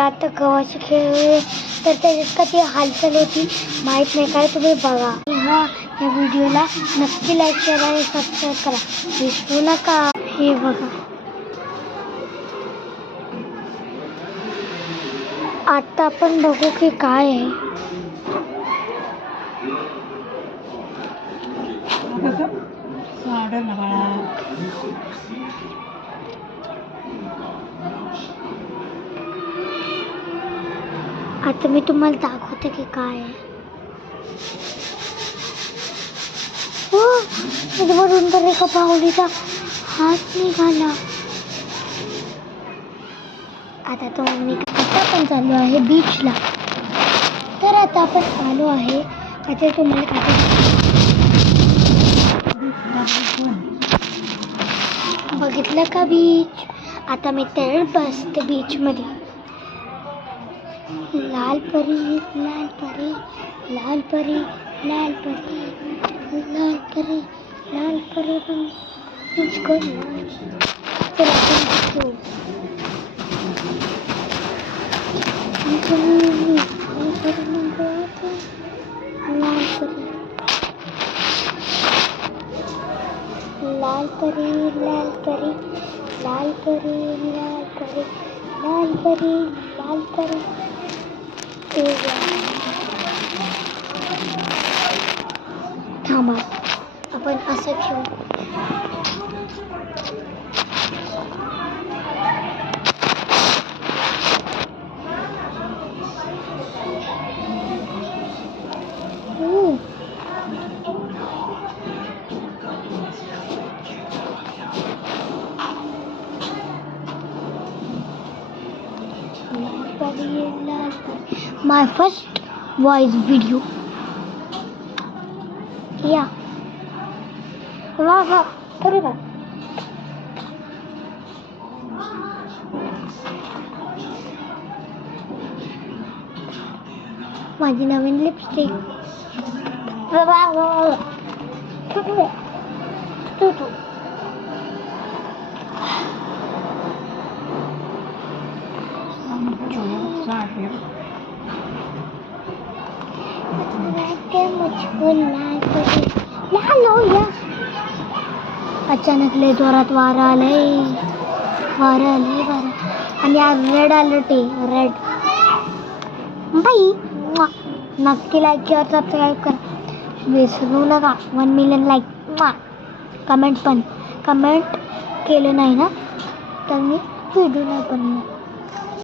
आता गव्हाचे खेळ तर त्याच्यात का ती हालचाल होती माहीत नाही काय तुम्ही बघा. हा या व्हिडिओला नक्की लाईक करा आणि सबस्क्राईब करा विसरू नका. हे बघा आता आपण बघू की काय आहे. आता मी तुम्हाला दाखवते की काय आहे. हो वरून तर एका बाहुलीचा हात निघाला. आता आपण चाललो आहे बीचला. तर आता आपण आलो आहे. आता तुम्हाला बघितलं का बीच. आता मी तर बसते बीच मध्ये. लाल परी लाल परी लाल परी लाल परी लाल परी लाल परी मुझको लाल परी लाल परी लाल परी लाल परी लाल परी लाल परी. थांबा आपण असं खेळू. My first voice video. Yeah. वाह अरे वाह. माझी नवीन लिपस्टिक. अचानक लय जोरात वारा आलंय. आणि आज रेड अलर्ट आहे. रेड बाई नक्की लाईक किंवा सबस्क्राईब करा विसरू नका. 1 मिलियन लाईक. कमेंट केलं नाही ना तर मी व्हिडिओ नाही बनवणार.